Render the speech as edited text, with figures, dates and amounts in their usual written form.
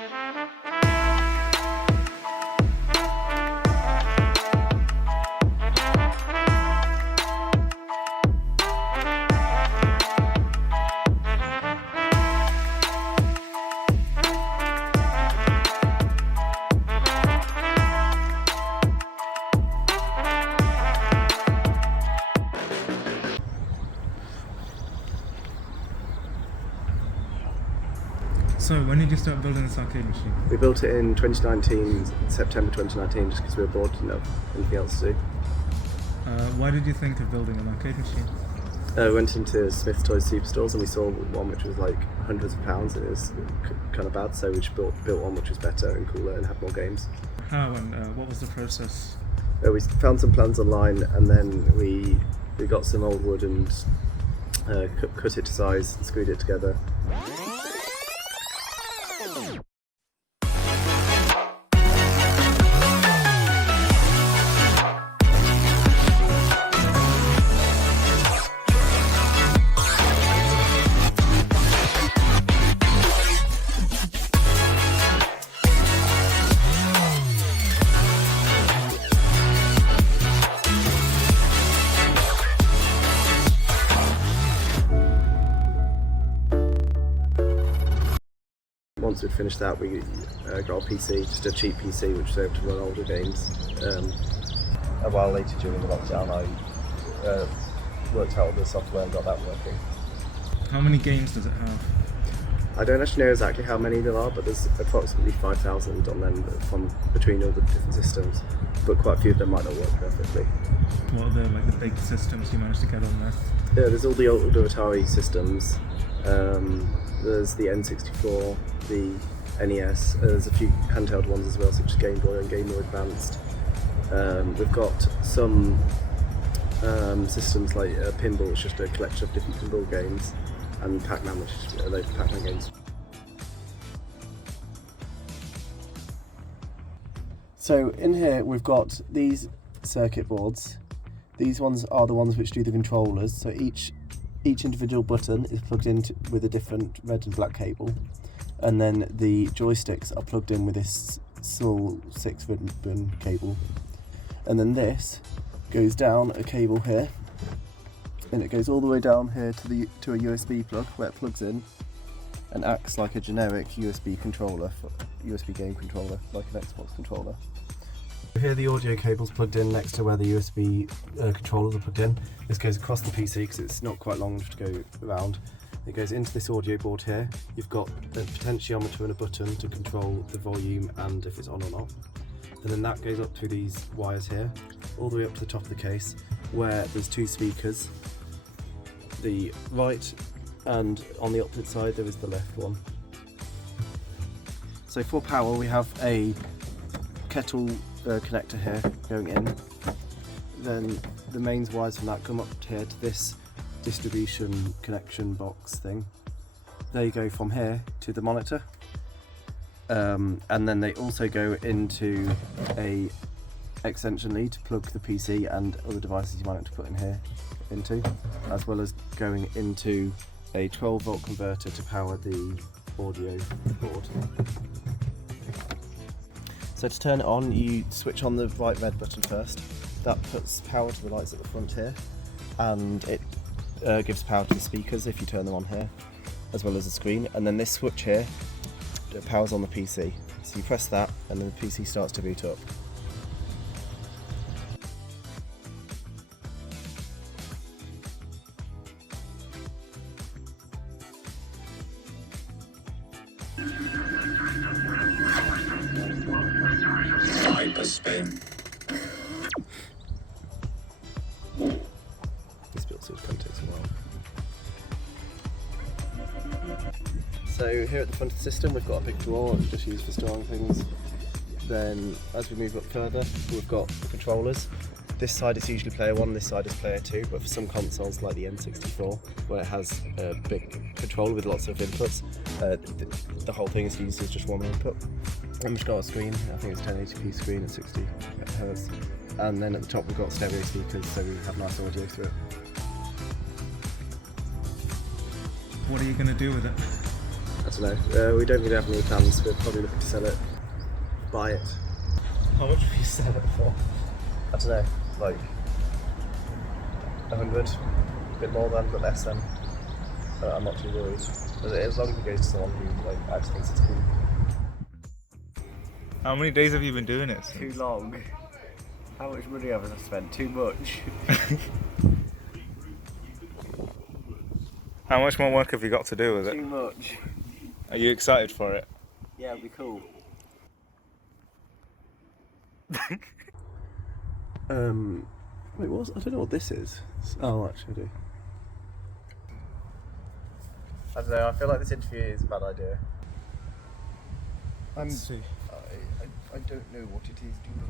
So when did you start building this arcade machine? We built it in 2019, September 2019, just because we were bored and didn't have anything else to do. Why did you think of building an arcade machine? We went into Smith's Toys Superstores and we saw one which was like hundreds of pounds and it was kind of bad, so we just built one which was better and cooler and had more games. How and what was the process? We found some plans online and then we got some old wood and cut it to size and screwed it together. Once we'd finished that, we got a PC, just a cheap PC which was able to run older games. A while later during the lockdown I worked out all the software and got that working. How many games does it have? I don't actually know exactly how many there are, but there's approximately 5,000 on them from between all the different systems, but quite a few of them might not work perfectly. What are the big systems you managed to get on there? Yeah, there's all the older Atari systems. There's the N64, the NES, there's a few handheld ones as well, such as Game Boy and Game Boy Advanced. We've got some systems like Pinball, which is just a collection of different pinball games, and Pac-Man, which is a load of Pac-Man games. So in here we've got these circuit boards. These ones are the ones which do the controllers, so each individual button is plugged in with a different red and black cable, and then the joysticks are plugged in with this small 6-ribbon cable, and then this goes down a cable here and it goes all the way down here to a USB plug where it plugs in and acts like a generic USB controller, USB game controller, like an Xbox controller. Here the audio cable's plugged in next to where the USB controllers are plugged in. This goes across the PC because it's not quite long enough to go around. It goes into this audio board here. You've got a potentiometer and a button to control the volume and if it's on or not. And then that goes up through these wires here, all the way up to the top of the case, where there's two speakers. The right, and on the opposite side there is the left one. So for power we have a kettle connector here going in. Then the mains wires from that come up here to this distribution connection box thing. They go from here to the monitor, and then they also go into a extension lead to plug the PC and other devices you might have to put in here into, as well as going into a 12-volt converter to power the audio board. So to turn it on, you switch on the bright red button first. That puts power to the lights at the front here, and it gives power to the speakers if you turn them on here, as well as the screen. And then this switch here powers on the PC. So you press that, and then the PC starts to boot up. Hyperspin. This build sort of kind of takes a while. So here at the front of the system we've got a big drawer which is just used for storing things. Then as we move up further we've got the controllers. This side is usually player 1, this side is player 2, but for some consoles like the N64 where it has a big controller with lots of inputs, the whole thing is used as just one input. And we've got a screen, I think it's 1080p screen at 60 Hz. And then at the top we've got stereo speakers so we have nice audio through it. What are you going to do with it? don't know. We don't really have any plans. We're probably looking to sell it. Buy it. How much will you sell it for? I don't know, like 100, a bit more than, but less than. I'm not too worried. As long as it goes to someone who like actually thinks it's cool. How many days have you been doing it? Too long. How much money have I spent? Too much. How much more work have you got to do with it? Too much. Are you excited for it? Yeah, it'd be cool. Wait, I don't know what this is. Oh, actually I do. I don't know, I feel like this interview is a bad idea. Let's see. I don't know what it is, do you know?